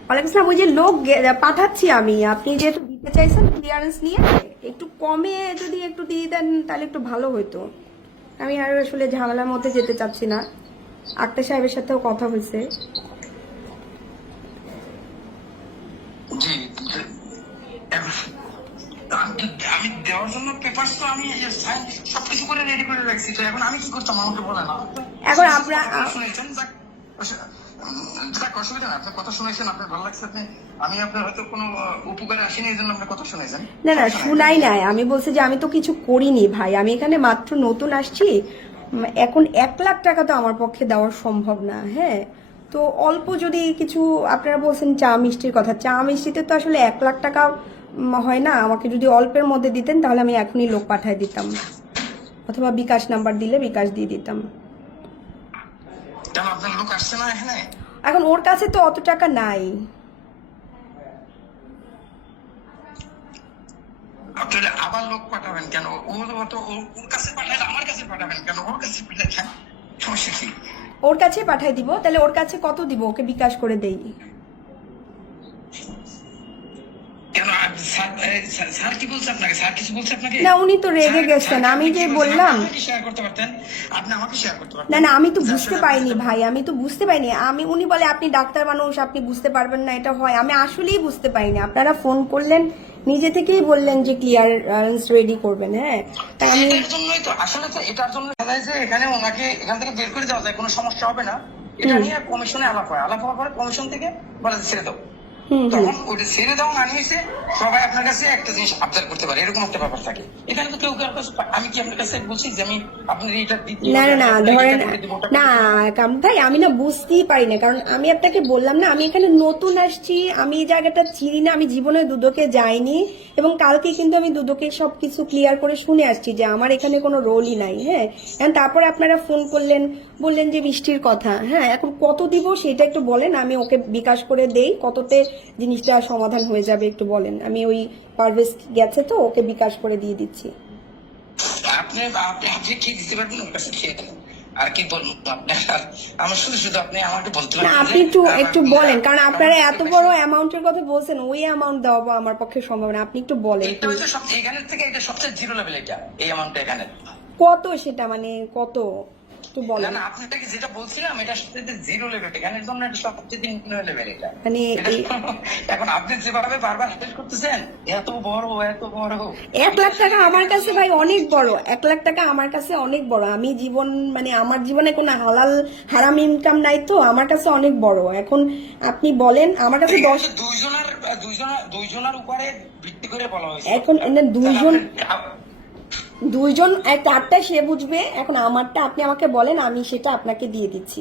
ওয়ালাইকুম আসসালাম ওই যে লোক পাঠাচ্ছি আমি। আপনি যেহেতু দিতে চাইছেন ক্লিয়ারেন্স নিয়ে একটু কমে যদি একটু দিয়ে দেন তাহলে একটু ভালো হতো আমি আর আসলে ঝামেলার মধ্যে যেতে চাচ্ছি না। আক্তার সাহেবের সাথেও কথা হয়েছে আমি- দেওয়ার জন্য পেপারস তো আমি সবকিছু করে রেডি করে রাখছি। তো এখন আমি কি করতাম আমাকে বলে না। এখন কথা শুনেছেন? অসুবিধা না আপনি কথা শুনেছেন আপনার ভালো লাগছে আপনি আমি আপনার হয়তো কোনো উপকারে আসিনি এই জন্য আপনি কথা শুনেছেন। না না শুনাই নাই। আমি বলছি যে আমি তো কিছু করিনি ভাই। আমি এখানে মাত্র নতুন আসছি। এখন এক লাখ টাকা তো আমার পক্ষে দেওয়া সম্ভব না হ্যাঁ? তো অল্প যদি কিছু আপনারা বলছেন চা মিষ্টির কথা। চা মিষ্টিতে তো আসলে এক লাখ টাকা হয় না। আমাকে যদি অল্পের মধ্যে দিতেন তাহলে আমি এখনই লোক পাঠায় দিতাম। অথবা বিকাশ নাম্বার দিলে বিকাশ দিয়ে দিতাম। কেন আপনার লোক আসছে না এখানে? এখন ওর কাছে তো অত টাকা নাই। আপনারা আবার লোক পাঠাবেন কেন? ওর ওর কাছে পাঠালে আমার কাছে পাঠাবেন কেন? ওর কাছে সমস্যা কি? ওর কাছে পাঠাই দিব তাহলে ওর কাছে কত দিব? ওকে বিকাশ করে দেই। স্যার কি বলছে আপনাকে? স্যার কিছু বলছে আপনাকে? না, উনি তো রেগে গেছেন। আমি যে বললাম। আপনি শেয়ার করতে পারতেন? আপনি আমাকে শেয়ার করতে পারতেন। না না আমি তো বুঝতে পারিনি ভাই আমি তো বুঝতে পারিনি। আমি উনি বলে আপনি ডাক্তার মানুষ আপনি বুঝতে পারবেন না এটা হয়। আমি আসলেই বুঝতে পারিনি। আপনারা ফোন করলেন নিজে থেকেই বললেন যে ক্লিয়ারেন্স রেডি করবেন হ্যাঁ? তাই আমি এটার জন্যই তো আসলে তো এটার জন্য যে এখানে ওনাকে এখান থেকে বের করে দেওয়া যায় কোনো সমস্যা হবে না। এটা নিয়ে কমিশনে আলাপ হয়। আলাপ হওয়ার পরে কমিশন থেকে বলে ছেড়ে দাও। তখন ওটা ছেড়ে দাও সবাই আপনার কাছে একটা জিনিস আবদার করতে পারে। এরকম একটা ব্যাপার থাকে। এখানে তো কেউ কারোর কাছে আমি কি আপনার কাছে বলছি যে আমি আপনার এটা না না না ধরেন করে করে না দেবো। কাম ভাই আমি না বুঝতেই পারি না কারণ আমি আপনাকে বললাম না আমি এখানে নতুন আসছি আমি এই জায়গাটা চিনি না আমি জীবনে দুদকে যাইনি এবং কালকে কিন্তু আমি দুদকে সবকিছু ক্লিয়ার করে শুনে আসছি যে আমার এখানে কোনো রোলই নাই হ্যাঁ? এখন তারপরে আপনারা ফোন করলেন বললেন যে বৃষ্টির কথা হ্যাঁ? এখন কত দিব সেটা একটু বলেন আমি ওকে বিকাশ করে দেই কততে জিনিসটা সমাধান হয়ে যাবে একটু বলেন। আমি ওই পারভেজ গেছে তো ওকে বিকাশ করে দিয়ে দিচ্ছি। আপনি আপনি কি দিতে পারবেন? ওর কাছে খেয়ে দেন। আর কি বলব আপনি আমার শুধু শুধু আপনি আমাকে বলতে না আপনি একটু একটু বলেন কারণ আপনারা এত বড় অ্যামাউন্টের কথা বলছেন ওই অ্যামাউন্ট দেওয়া আমার পক্ষে সম্ভব না। আপনি একটু বলেন এটা সব- এখানের থেকে এটা সবচেয়ে জিরো লেভেল এটা এই অ্যামাউন্টটা এখানে। কত সেটা মানে কত? বলেন। না আপনাকে যেটা বলছিলাম এটা সবচেয়ে জিরো লেভেল এখানের জন্য এটা সবচেয়ে নিম্ন লেভেল এটা। মানে এখন আপনি যেভাবে বারবার করতেছেন এত বড় এত বড়। এক লাখ টাকা আমার কাছে ভাই অনেক বড়। এক লাখ টাকা আমার কাছে অনেক বড়। আমি জীবন মানে আমার জীবনে কোনো হালাল হারাম ইনকাম নাই তো আমার কাছে অনেক বড়। এখন আপনি বলেন আমার কাছে দশ দুইজনের দুইজনের দুইজনের উপরে ভিত্তি করে বলা হয়েছে। এখন দুইজন দুইজন চারটা সে বুঝবে। এখন আমারটা আপনি আমাকে বলেন আমি সেটা আপনাকে দিয়ে দিচ্ছি।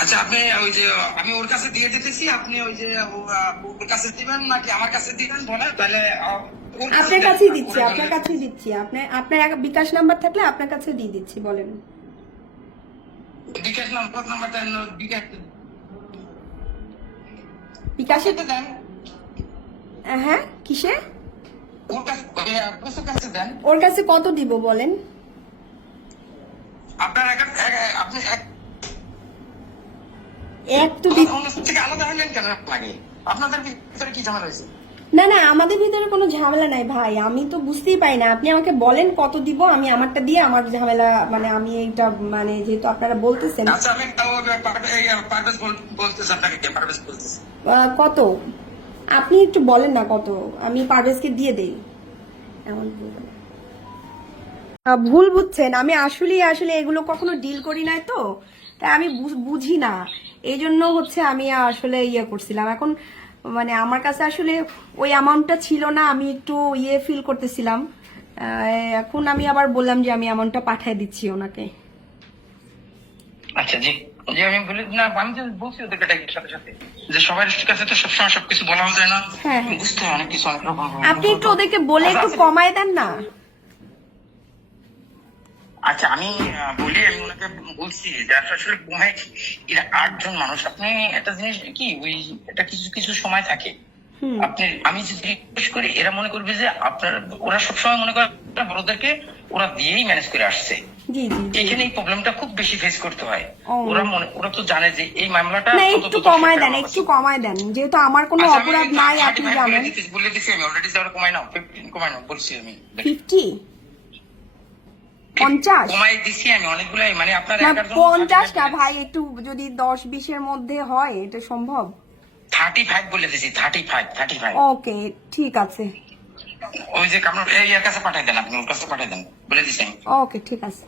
আচ্ছা আপনি ওই যে আমি ওর কাছে দিয়ে দিতেছি আপনি ওই যে ওর কাছে দিবেন নাকি আমার কাছে দিবেন বলে তাহলে আপনার কাছেই দিচ্ছি আপনার কাছেই দিচ্ছি। আপনার আপনার বিকাশ নাম্বার থাকলে আপনার কাছে দিয়ে দিচ্ছি বলেন। বিকাশ নাম্বার নাম্বারটা বিকাশ বিকাশে দেন হ্যাঁ কিসে? ওর কাছে কত দিব বলেন? আপনার আপনি এক। তো আলাদা হলেন কেন আপনাকে? আপনাদের ভিতরে কি ঝামেলা হয়েছে? না না আমাদের ভিতরে কোনো ঝামেলা নাই ভাই। আমি তো বুঝতেই পারি না। আপনি আমাকে বলেন কত দিব আমি আমারটা দিয়ে আমার ঝামেলা মানে আমি এইটা মানে যেহেতু আপনারা বলতেছেন। আচ্ছা কত? আপনি একটু বলেন না কত। আমি পারভেজকে দিয়ে দেই। এমন ভুল বুঝছেন। আমি আসলেই আসলে এগুলো কখনো ডিল করি নাই তো। তাই আমি বুঝি না। এই জন্য হচ্ছে আমি আসলে ইয়ে করছিলাম। এখন মানে আমার কাছে আসলে ওই অ্যামাউন্টটা ছিল না আমি একটু ইয়ে ফিল করতেছিলাম। এখন আমি আবার বললাম যে আমি অ্যামাউন্টটা পাঠিয়ে দিচ্ছি ওনাকে। আচ্ছা জি। জি আমি বলি না আমি তো বলছি ওদেরকে ডাকি সাথে সাথে। যে সবার কাছে তো সবসময় সবকিছু বলা যায় না। হ্যাঁ। বুঝতে হয় অনেক কিছু অনেক রকম। আপনি একটু ওদেরকে বলে একটু কমায় দেন না। আচ্ছা আমি বলি আমি ওনাকে বলছি আসলে ঘুমাই এরা আটজন মানুষ। আপনি একটা জিনিস কি ওই এটা কিছু কিছু সময় থাকে। আপনি আমি যদি রিকোয়েস্ট করি এরা মনে করবে যে আপনার ওরা সবসময় মনে করে বড়দেরকে ওরা দিয়েই ম্যানেজ করে আসছে। এখানে এই প্রবলেমটা খুব বেশি ফেস করতে হয়। ওরা মনে ওরা তো জানে যে এই মামলাটা না একটু কমায় দেন একটু কমায় দেন। যেহেতু আমার কোনো আচ্ছা, অপরাধ নাই আপনি জানেন। বলে দিছি আমি অলরেডি যাওয়ার কমাই নাও 15 কমাই নাও বলছি আমি। ফিফটি পঞ্চাশ। কমাই দিছি আমি অনেকগুলাই মানে আপনার না একার জন্য পঞ্চাশ না ভাই একটু যদি দশ বিশের মধ্যে হয় এটা সম্ভব? থার্টি ফাইভ বলে দিছি thirty five thirty five okay ঠিক আছে। ওই যে আপনার এই এর কাছে পাঠাই দেন আপনি ওর কাছে পাঠাই দেন বলে দিছি ওকে ঠিক আছে।